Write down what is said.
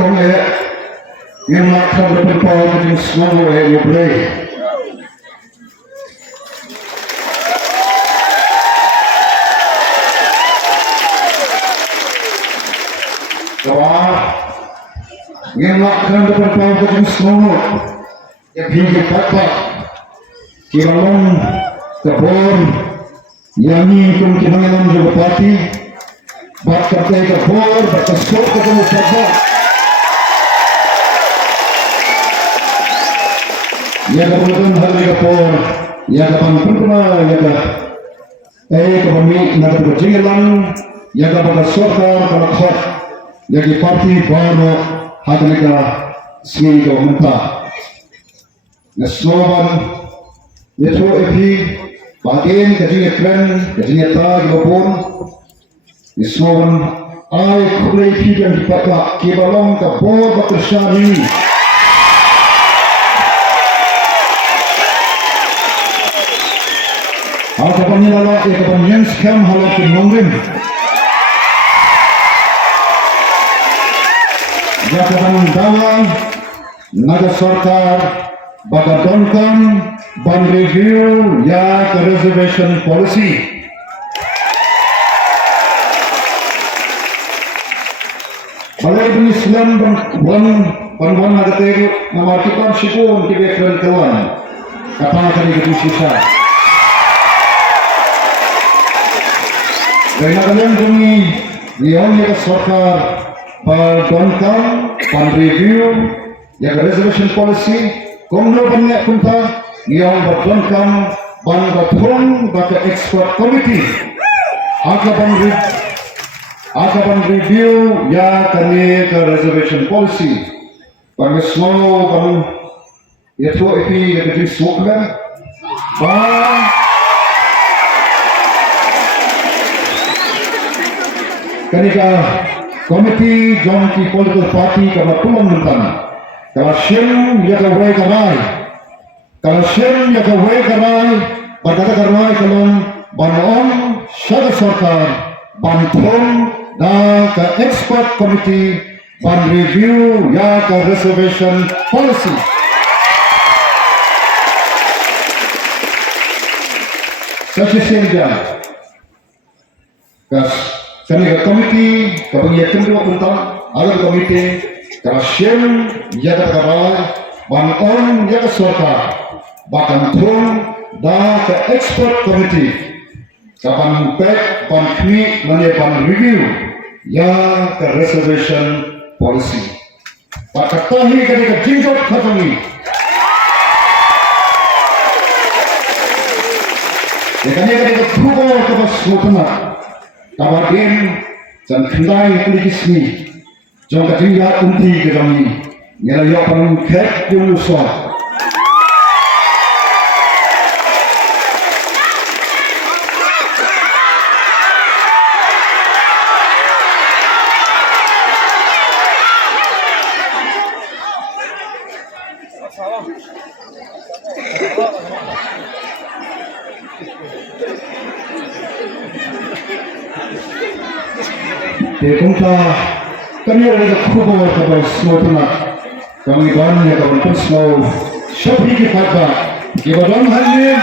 kong ngayon makakang berpengpau dengan semua yang boleh. Kawah ngayon makakang berpengpau dengan semua yang hingga dapat kibalong kebon yang ini kibangan juga parti bat kertai kebon bat kesok ketemu dapat ya kemudian hari kebon ya kapan pernah ya kami nak berjalan ya kapan sokar kalau ya di parti baru hari mereka sini kau mentah Neslovan itu bagian kerja keren kerja tag maupun Neslovan ay kulai yang dipakai kibalong kabor bekerja ini apa penyelam yang scam halal penunggu ya kapan dalam naga sarkar Bagadonkan ban review ya ke reservation policy. Balai Islam ban agate namarkipan sipun kibekran kawan. Katakan itu sisa. Karena kalian kami yang ya sarkar Bagadonkan ban review ya ke reservation policy. Konglo banyak punta yang bertentang bangatong bagi expert committee akan review ya kami ke reservation policy bagi semua bang itu yang jadi semua bang ketika committee jangki political party kama tulung mentang kalau Shem ya kawai karai, berkata karai kalau banon syarikat sarkar, bantuan dan ke expert committee, ban review ya ke reservation policy. Sesiapa dia, kas kami committee, kami kedua tentang agar committee. Kalau Shem jaga karai, banon jaga sarkar, bahkan turun dah ke expert committee, kapan pek, ban kini menyepan review, yang ke reservation policy. Bahkan tahi ketika jinjot kami, ketika berubah ke semua, kawan dan kendai kulikismi. Jangka tinggal unti ke kami, yang layak pengkek dulu sah. Dekunta kami ada kubur kepada semua teman kami banyak kawan semua syabhi kita kepada hanya